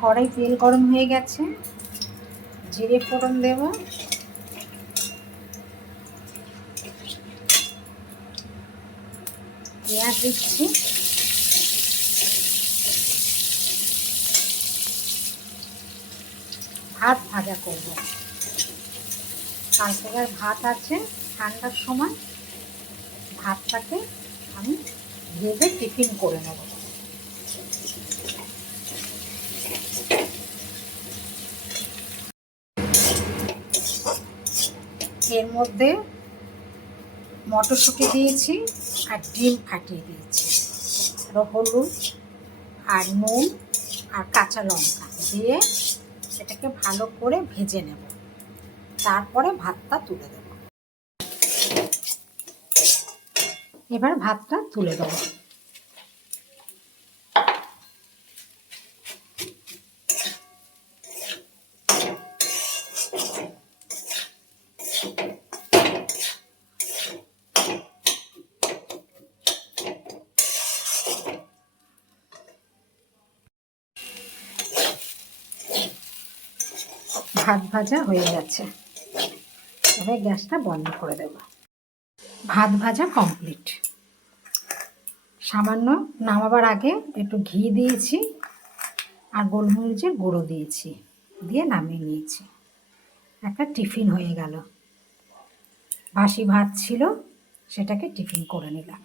কড়াই তেল গরম হয়ে গেছে, জিরে ফোড়ন দেব, পেঁয়াজ দিচ্ছি, ভাত ভাজা করব। কালকে ভাত আছে, ঠান্ডার সময় ভাতটাকে আমি ভেজে টিফিন করে নেব। এর মধ্যে মটরশুঁটি দিয়েছি আর ডিম ফাটিয়ে দিয়েছি, আর হলুদ আর নুন আর কাঁচা লঙ্কা দিয়ে সেটাকে ভালো করে ভেজে নেব, তারপরে ভাতটা তুলে দেব। এবার ভাতটা তুলে দেব। ভাত ভাজা হয়ে গেছে, এবার গ্যাসটা বন্ধ করে দেব। ভাত ভাজা কমপ্লিট। সামান্য নামাবার আগে একটু ঘি দিয়েছি আর গোলমরিচের গুঁড়ো দিয়েছি, দিয়ে নামিয়ে নিয়েছি। একটা টিফিন হয়ে গেল। বাসি ভাত ছিল, সেটাকে টিফিন করে নিলাম।